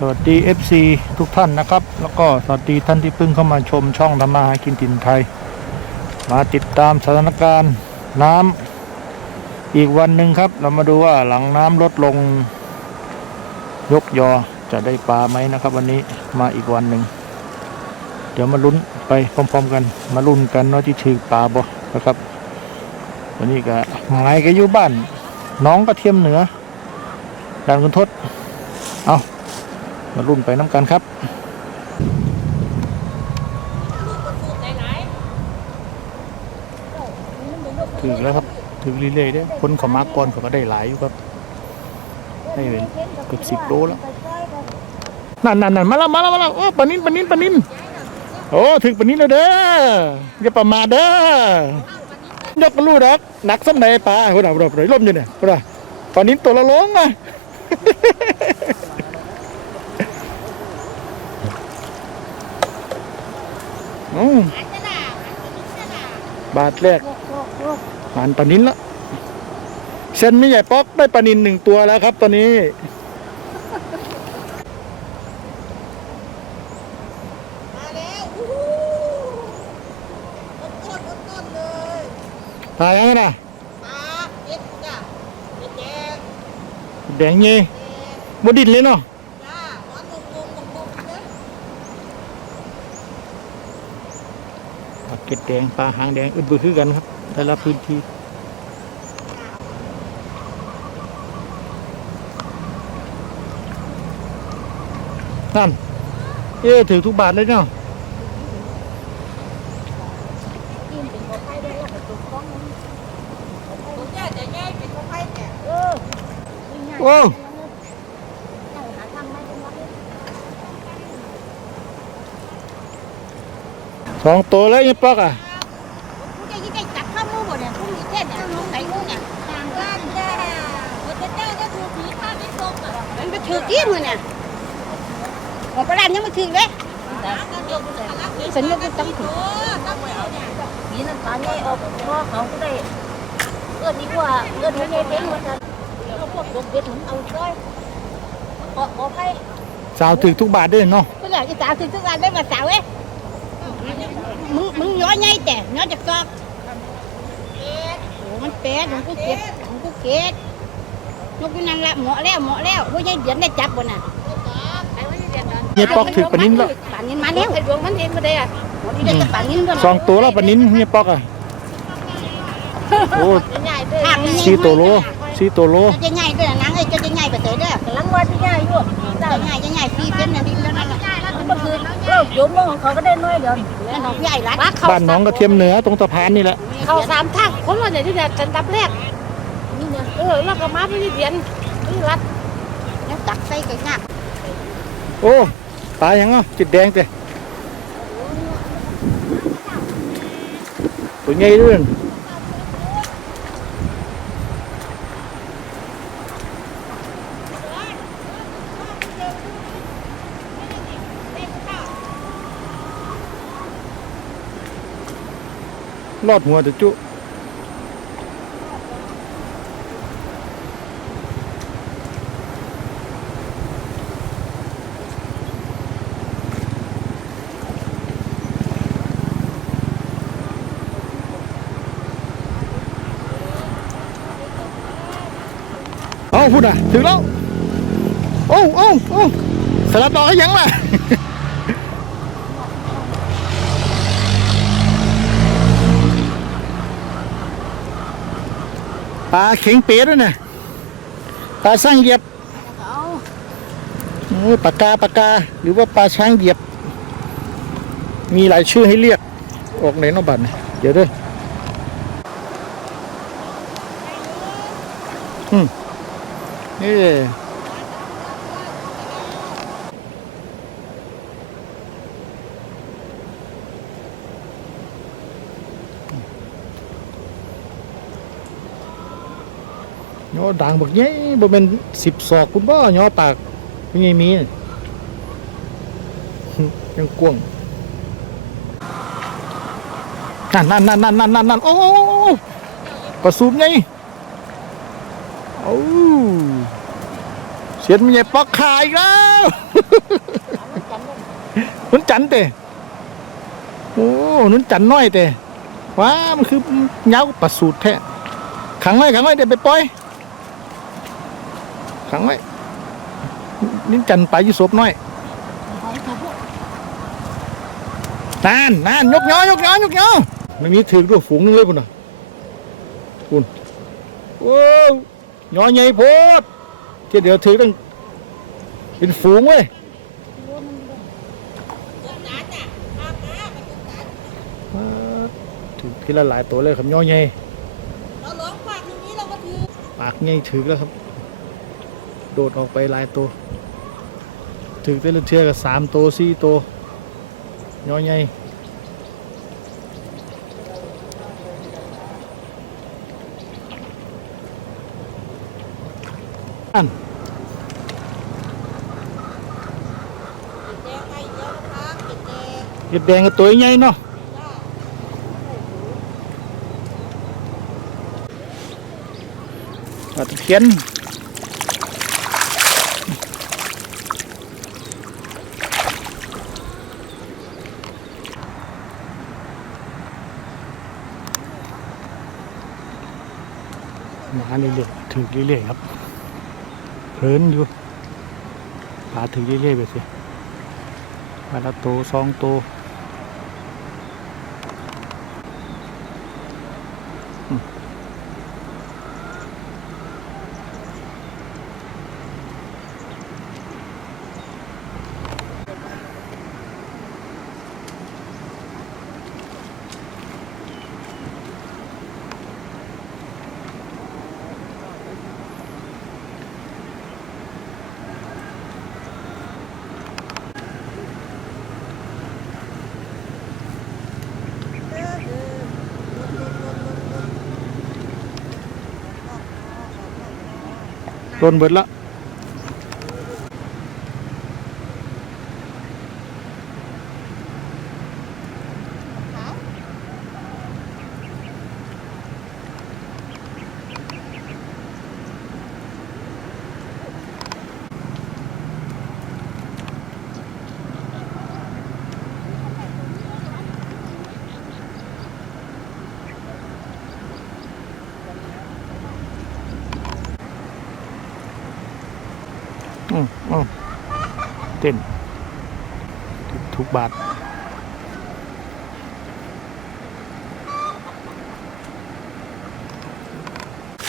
สวัสดี FC ทุกท่านนะครับ แล้วก็สวัสดีท่านที่เพิ่งเข้ามาชมช่องธรรมาหากินถิ่นไทย มาติดตามสถานการณ์น้ำอีกวันหนึ่งครับ เรามาดูว่าหลังน้ำลดลง ยกยอจะได้ปลาไหมนะครับ วันนี้มาอีกวันหนึ่งเดี๋ยวมาลุ้นไปพร้อมๆกัน มาลุ้นกันเนาะที่ถือปลาบ่นะครับ วันนี้ก็หมายก็อยู่บ้าน น้องกระเทียมเหนือด่านคุณทศเอา มาลุ้นไปน้ำกันครับถึงแล้วครับถึงรีเลย์ได้คนขามาก่อนเขาก็ได้หลายอยู่ครับได้เป็นเกือบสิบโลแล้วนั่นนั่นนั่นมาแล้วมาแล้วมาแล้วโอ้ปนินปนินปนินโอ้ถึงปนินแล้วเด้ออย่าประมาทเด้อยกกระลูดักหนักสักไหนปลาคนอะคนอะล่มอยู่เนี่ยคนอะปลานินตัวละลงอะ อืมบาทแรกผ่านปลานินแล้วเส้นไม่ใหญ่ป๊อกได้ปลานินหนึ่งตัวแล้วครับ ตอนนี้มาแล้วอู้หูต้นต้นต้นเลยตายยังไงนะปลาเอ็ดจ้ะเอ็ดแดงแดงเงี้แดงบดินเลยเนาะ จ้าหวานงงงงงงเด้อ ปลา เก็ดแดงปลาหางแดงอึดบือคือกันครับแต่ละพื้นที่นั่นเอ๊ะถือทุกบาทเลยเนาะผมจะจะแย่เป็นข้าวไผ่เนี่ยโอ้ สองตัวแล้วยังปลอกอะผู้ใหญ่ยิ่งใหญ่จับข้าวมูบ่เนี่ยผู้มีเส้นเนี่ยลงไหนงูเนี่ยทางบ้านจ้าคนจะเจ้าจะถูกผีข้าไม่ตรงอะมันไปถือกี้มือเนี่ยของประหลาดยังไม่ถือเลยฉันยังไม่ต้องถือมีน้ำตาลใหญ่ออกพ่อเขาก็ได้เอื้อนดีกว่าเอื้อนไม่ใหญ่เต็มเหมือนกันเราพวกดกเด็ดถึงเอาจ้อยขอขอให้สาวถือทุกบาทด้วยเนาะก็อยากจะสาวถือทุกวันได้มาสาวเอ้ มึงมึงย้อยไงแต่ย้อยจากซอกโอ้มันเป็ดของกูเก็บของกูเก็บนกอยู่นั่นละเหมาะแล้วเหมาะแล้วผู้ใหญ่เดือนได้จับบนน่ะเนี่ยปลอกถือปลานิ้นแล้วป่านนี้มาแล้วไอ้ดวงมันเองก็ได้อะที่ได้จะป่านนี้ด้วยสองตัวแล้วปลานิ้นเนี่ยปลอกอะโอ้ใหญ่ด้วยทางนี้สี่ตัวโลสี่ตัวโลจะใหญ่ด้วยนังไอ้จะใหญ่ไปเตยเด้อกำลังว่าที่ใหญ่อยู่จะใหญ่จะใหญ่สี่เส้นนั่นดินแล้วนั่นแหละ ก็คือเราโยมของเขาก็ได้น้อยเดียวนั่นของใหญ่รัดบ้านน้องกระเทียมเหนือตรงสะพานนี่แหละเขาสามทางคนว่าเนี่ยที่เดียกันดับแรกนี่เนี่ยเออแล้วก็มาไปที่เดียนนี่รัดแล้วตักใส่ไก่งับโอ้ปลายังอะจิตแดงเตะตัวใหญ่ด้วย นั่นรอดหัวแต่จุเอาพูดอะถึงแล้ว โอ้โอ้โอ้สลับต่อให้ยังล่ะาเข็งเป๋ด้วยนะปลาสร้างเหยียบโอ้ยปากกาปากกา หรือว่าปลาช้างเหยียบ มีหลายชื่อให้เรียก ออกไหนนอกบัตรเดี๋ยวด้วยอืมนี่ ด่างบักใหญ่บ่เป็นสิบศอกคุณบ่ย่อปากเป็นไงมียังกวงนั่นนั่นนั่นนั่นนั่นนั่นนั่นโอ้โอ้โอ้โอ้กระสูบไงโอ้เสียนมันใหญ่ปอกขาอีกแล้วนุ่นจันเตะโอ้นุ่นจันน้อยเตะว้ามันคือเงาประสูตรแท้ขังไว้ขังไว้เดี๋ยวไปปล่อย ขังไว้นุ่นจันไปยี่ศพน้อยหอยตัวพวกนานนานยกย้อยกย้อยกย้อไม่มีถือด้วยฝูงนึงเลยคุณน่ะคุณโอ้ยย้อยใหญ่โพดเที่ยวเดี๋ยวถือตั้งเป็นฝูงเว้ยอ่าถือทีละหลายตัวเลยครับย้อยใหญ่เราหลงฝากตรงนี้เราก็ถือปากใหญ่ถือแล้วครับ โดดออกไปหลายตัวถือแต่ละเทือกับสามตัวสี่ตัวย้อยใหญ่อันแดงไงเยอะนะคะเป็ดแดงเห็ดแดงกับตัวใหญ่เนาะจ้าปลาตะเพียน เรื่อยๆถือเรื่อยๆครับเพลินอยู่ปลาถือเรื่อยๆไปสิปลาละโตสองโต โดนเบิดละ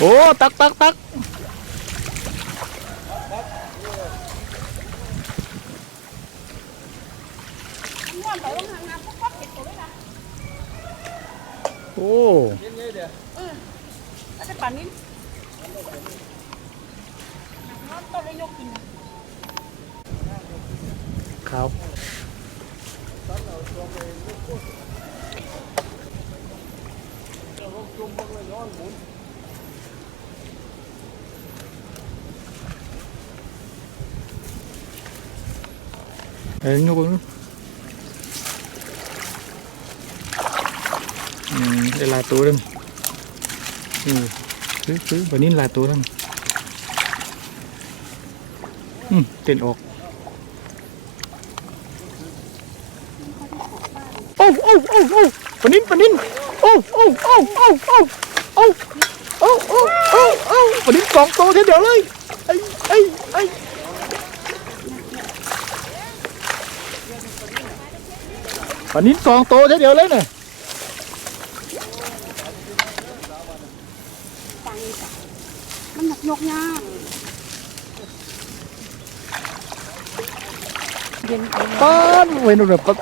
โอ้ตักตักตักโอ้อาจจะปั่นนิดต้นได้ยกกินเขาลงจุ่มลงไปย้อนหมุน Elini koyun. Hmm, đây là tố đây. Ừ. Cứ cứ và nên là tố đây. Ừ, tên ọc. Oh, oh, oh, oh. Panin, panin. Oh, oh, oh, oh, oh. Oh. Oh, oh, oh, oh. Panin 2ตัวเดียวเลย ปนินสองตัวทีเดียวเลยเนี่ยมันหนักยกยากเย็นไปป้านเว้นแบบปะ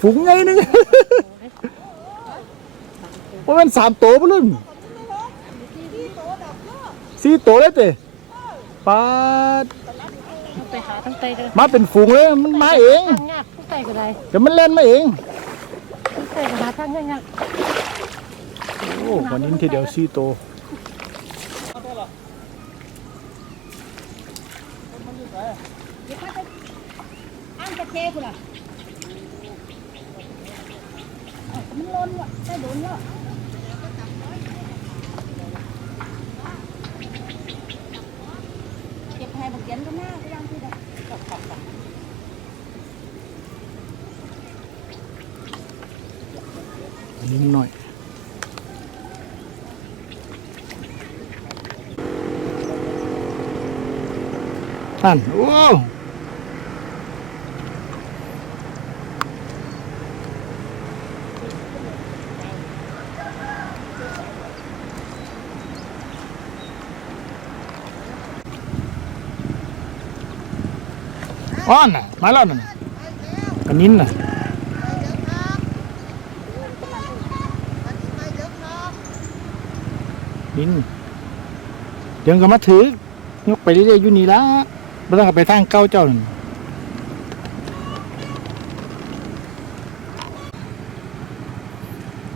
ฝูงไงนึงว่ามันสามตัวปะลุ่นสี่ตัวเลยเต้ป้าดไปหาทั้งไตเลยมาเป็นฝูงเลยมันมาเองทางยากทั้งไตก็ได้เดี๋ยวมันเล่นมาเอง ทั้งไตก็หาทางยากโอ้วันนี้ทีเดียวสี่โตว เดี๋ยวถ้าจะอ้างจะเทกูล่ะอ้าวมันล้นว่ะได้โดนแล้วเก็บแพรบักเย็นก็น่าก็ยังที่ได้ นิดหน่อย นั่นโอ้อ้อนน่ะมาแล้วน่ะกันนินน่ะนินเดี๋ยวก็มาถือยกไปเรื่อยๆอยู่นี่ละ ไม่ต้องเอาไปทางเก้าเจ้าหนึ่ง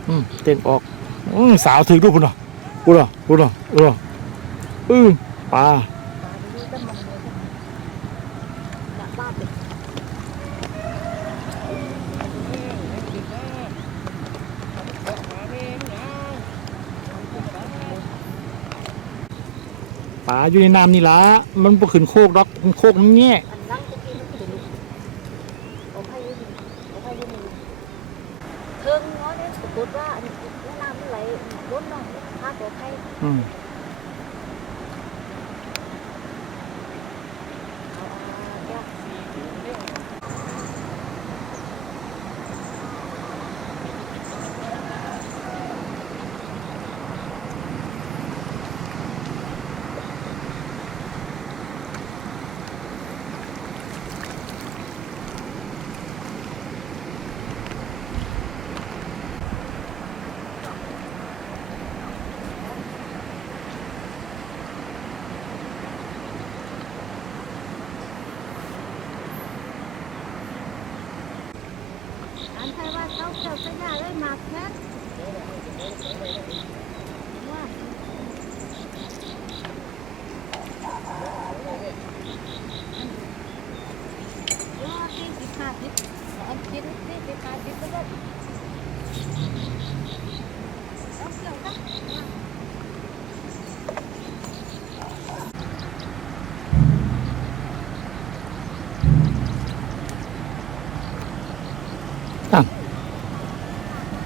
อืมเต้นออกอืมสาวถือรูปพุ่นหรอพุ่นหรอพุ่นหรอเอออือปลา บ้านเด็ก ปลา อยู่ในน้ำนี่ละมันบ่ขึ้นโคกดอกมันโคกมันแง่ ใครว่าเขาเกิดไปหน้าเลยหมากนะ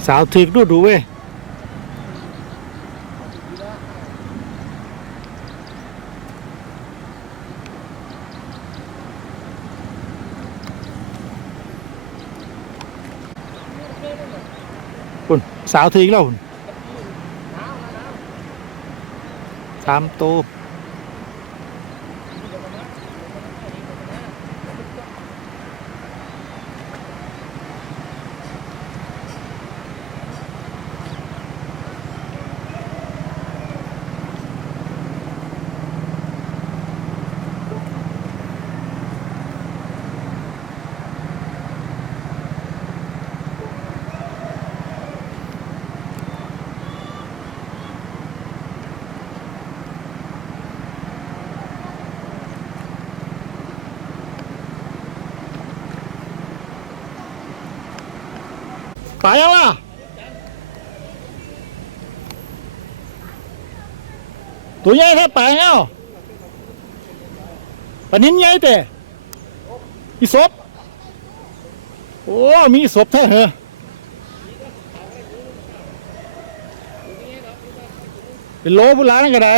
สาวถือดูดูเว้ยคุณสาวถืออีกแล้วคุณสามตัว ปลายังล่ะตัวใหญ่แท้ปลาเงาปนิ้นใหญ่แต่อีศพโอ้มีศพแท้เหรอเป็นโลบุลานั่นก็ได้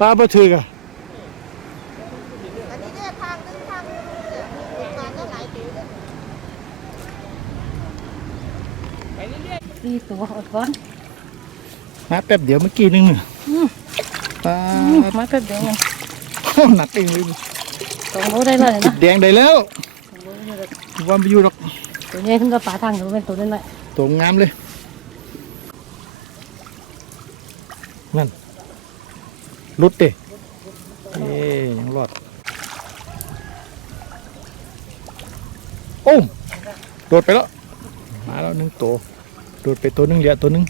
ปลาบ่ถือกอะอันนี้เนี่ยทางนึงทางนึงเนี่ยมีปลาก็หลายตัวเลยตีตัวอดก้อนมาแป๊บเดียวเมื่อกี้นึงน่ะปลามาแป๊บเดียวมันหนักเองเลยสองโลได้เลยตินะดแดงได้แล้ววันไปอยู่หรอกตัวใหญ่ขึ้นก็ปลาทางอยู่เป็นตัวน้อยตัวงามเลยนั่น รุดเด้เอ้ยังรอดโอ้มโดดไปแล้ว มาแล้วหนึ่งตัว โดดไปตัวหนึงเหลือตัวหนึง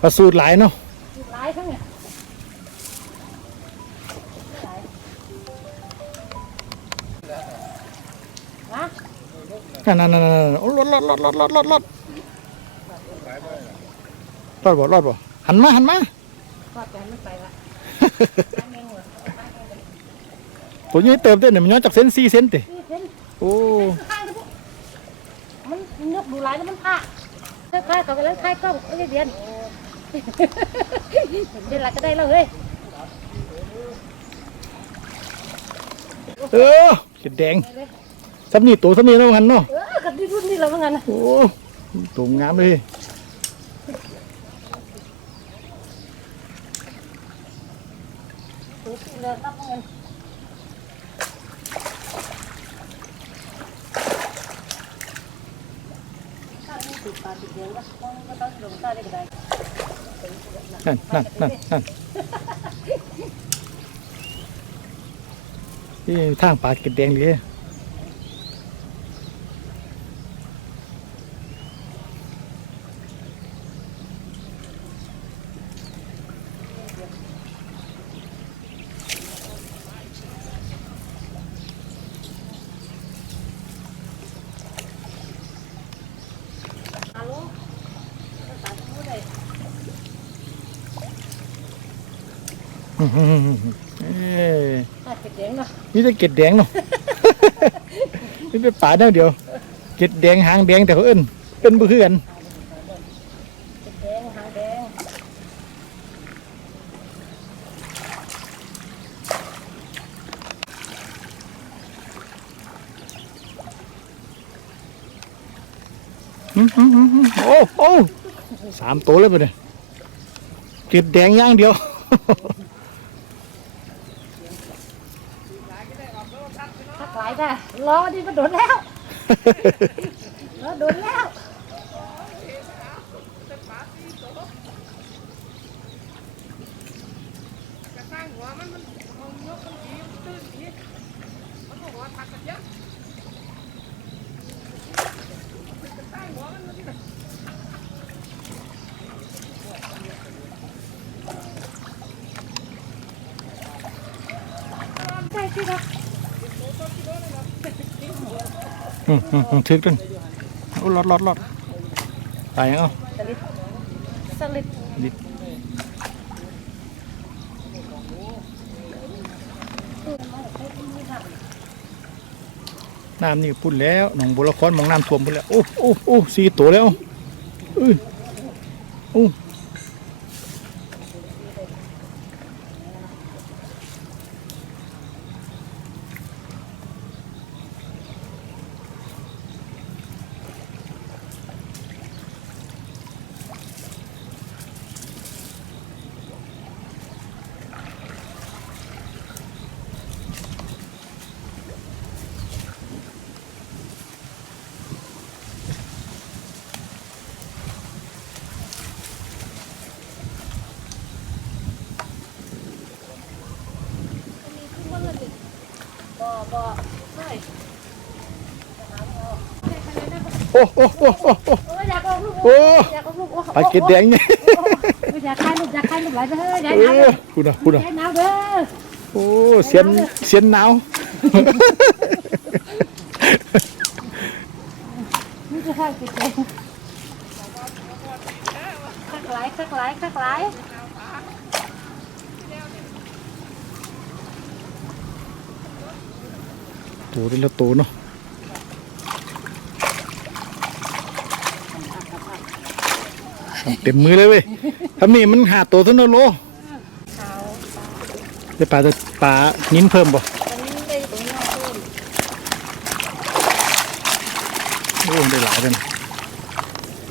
ประสูตรหลายเนาะๆหลายทั้งเนี่ยนั่นนั่นนั่นนั่นโอ้รอดรอดรอดรอดรอดรอดรอดรอดบ่รอดบ่หันมาหันมาก็จะไม่ไปละ ตัวนี้เติมเต้นเนี่ยมันย้อนจากเซนสี่เซนตินี่เห็นโอ้ข้างๆปุ๊บมันนกดูหลายแล้วมันพาคล้ายๆเขากำลังคล้ายกล้องเอ้ยเดียนเดี๋ยวหลักก็ได้แล้วเฮ้ยเออเห็ดแดงซับนี่ตัวซับนี่แล้วกันเนาะเออกับที่รุ่นนี่เราเหมือนกันนะโอ้ตัวงามเลย ตัวที่เลยรับเหมือนกันข้างนี้ติดปลาติดเดียวก็ต้องก็ต้องลงใต้ได้ก็ได้ นั่นนั่นนั่นนั่นนี่ทางปลาเก็ดแดงเลย อื้อหือเอ้ยอะติดเดียวเนาะนี่จะเก็ดแดงเนาะนี่เป็นป่าแนวเดียว เก็ดแดงหางแดงแต่เขาเอิ้นเป็นบ่คือกันติดแดงหางแดงอื้อหือหือหือโอ้โอ้สามตัวเลยปะเนี่ยเก็ดแดงอย่างเดียว ถ้าหลายได้รอนี่มันโดนแล้วรอโดนแล้ว อืมอืมอืมถึกต้นโอ้รอดรอดรอดตายยังเอาสลิดสลิดนิดน้ำนี่พุ่นแล้วหนองบัวละครมองน้ำท่วมพุ่นแล้วโอ้โอ้โอ้สี่ตัวแล้วอุ้ยโอ้ โอ้โอ้โอ้โอ้โอ้โอ้ยอยากออกลูกโอ้อยากออกลูกโอ้ปลาเก็ดแดงเนี่ยอยากคายลูกอยากคายลูกหลายเด้ออยากเอหนาวเด้ออคุณอะคุณอะอยากหนาวเด้อโอ้เสียนเสียนหนาวนี่จะให้ติดแดงคักหลายคักหลายคักหลายตัวเป็นละตัวเนาะ เต็มมือเลยเว้ยถ้ามีมันหาตัวเท่านั้นโลขาวจะปลาจะปลานิ้นเพิ่มบ่ตอนนี้ได้ตรงนี้เพิ่มโอ้ได้หลายเลยนะ